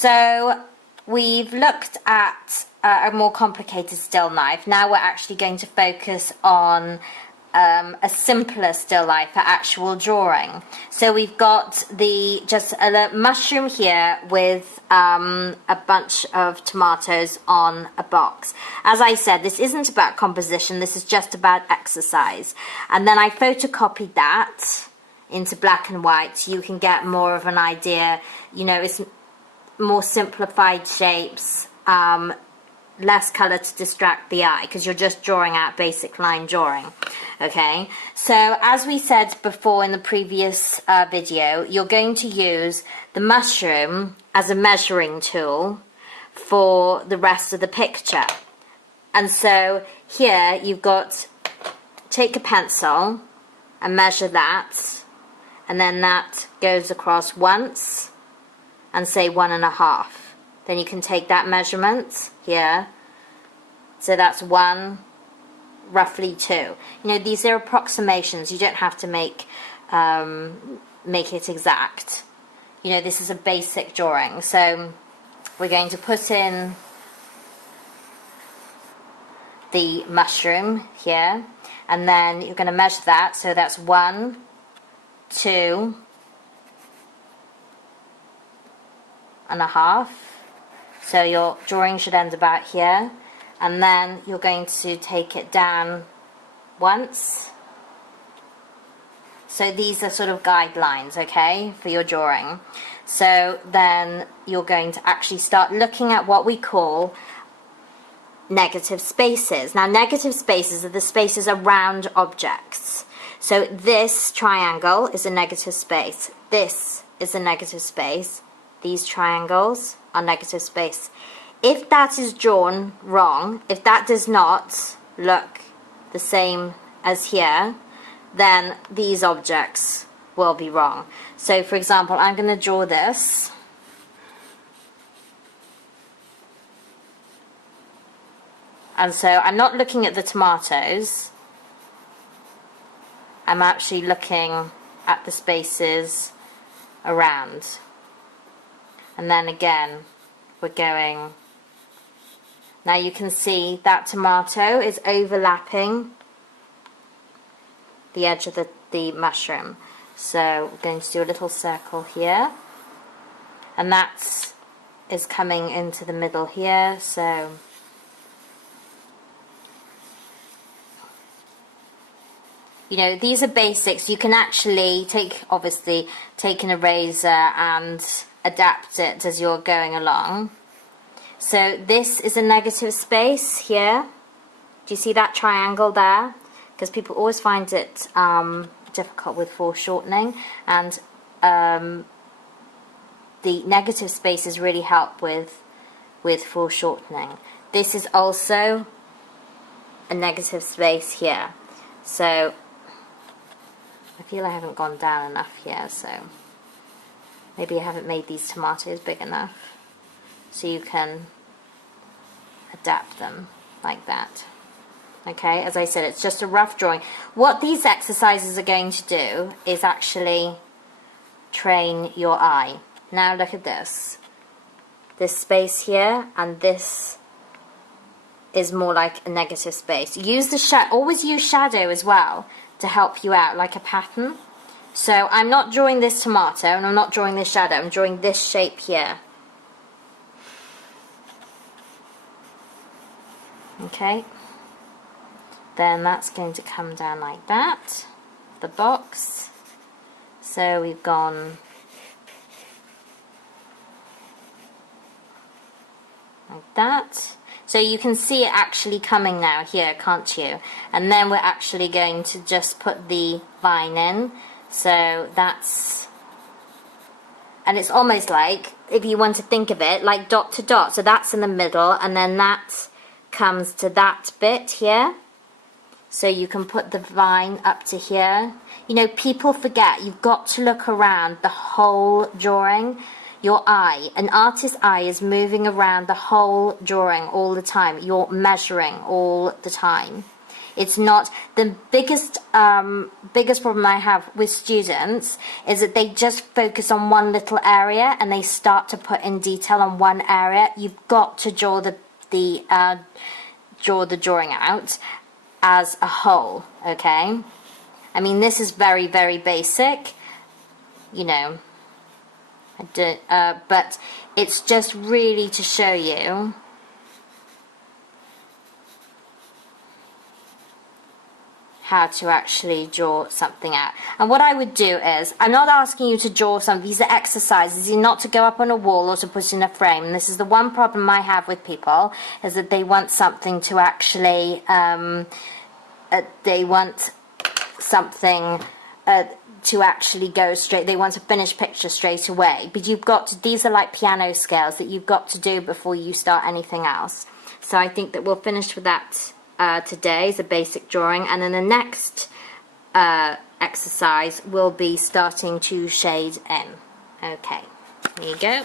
So we've looked at a more complicated still life. Now we're actually going to focus on a simpler still life for actual drawing. So we've got just a mushroom here with a bunch of tomatoes on a box. As I said, this isn't about composition, this is just about exercise. And then I photocopied that into black and white so you can get more of an idea. You know, it's more simplified shapes, less colour to distract the eye because you're just drawing out basic line drawing. Okay, so as we said before in the previous video, you're going to use the mushroom as a measuring tool for the rest of the picture. And so here you've got, take a pencil and measure that, and then that goes across once and say 1.5. Then you can take that measurement here, so that's 1, roughly 2. You know, these are approximations. You don't have to make it exact. You know, this is a basic drawing. So we're going to put in the mushroom here, and then you're going to measure that. So that's 1, 2 and a half. So your drawing should end about here, and then you're going to take it down once. So these are sort of guidelines, okay, for your drawing. So then you're going to actually start looking at what we call negative spaces. Now, negative spaces are the spaces around objects. So this triangle is a negative space. This is a negative space. These triangles are negative space. If that is drawn wrong, if that does not look the same as here, then these objects will be wrong. So for example, I'm going to draw this. And so I'm not looking at the tomatoes. I'm actually looking at the spaces around. And then again, we're going. Now you can see that tomato is overlapping the edge of the mushroom. So we're going to do a little circle here. And that is coming into the middle here. So you know, these are basics. You can actually obviously take an eraser and adapt it as you're going along. So this is a negative space here. Do you see that triangle there? Because people always find it difficult with foreshortening, and the negative spaces really help with foreshortening. This is also a negative space here. So I feel I haven't gone down enough here, so maybe I haven't made these tomatoes big enough, so you can adapt them like that. Okay, as I said, it's just a rough drawing. What these exercises are going to do is actually train your eye. Now look at this. This space here, and this is more like a negative space. Use the always use shadow as well to help you out, like a pattern. So I'm not drawing this tomato, and I'm not drawing this shadow, I'm drawing this shape here. Okay, then that's going to come down like that, the box. So we've gone like that. So you can see it actually coming now here, can't you? And then we're actually going to just put the vine in. So that's, and it's almost like, if you want to think of it, like dot to dot. So that's in the middle, and then that comes to that bit here. So you can put the vine up to here. You know, people forget, you've got to look around the whole drawing. Your eye, an artist's eye, is moving around the whole drawing all the time. You're measuring all the time. It's not the biggest problem I have with students is that they just focus on one little area and they start to put in detail on one area. You've got to draw the drawing out as a whole, okay? I mean, this is very, very basic, you know, but it's just really to show you how to actually draw something out. And what I would do is, I'm not asking you to draw some, these are exercises, you're not to go up on a wall or to put in a frame. And this is the one problem I have with people, is that they want something to actually, they want something to actually go straight, they want a finished picture straight away. But you've got to, these are like piano scales that you've got to do before you start anything else. So I think that we'll finish with that today, is a basic drawing, and then the next exercise will be starting to shade in. Okay, here you go.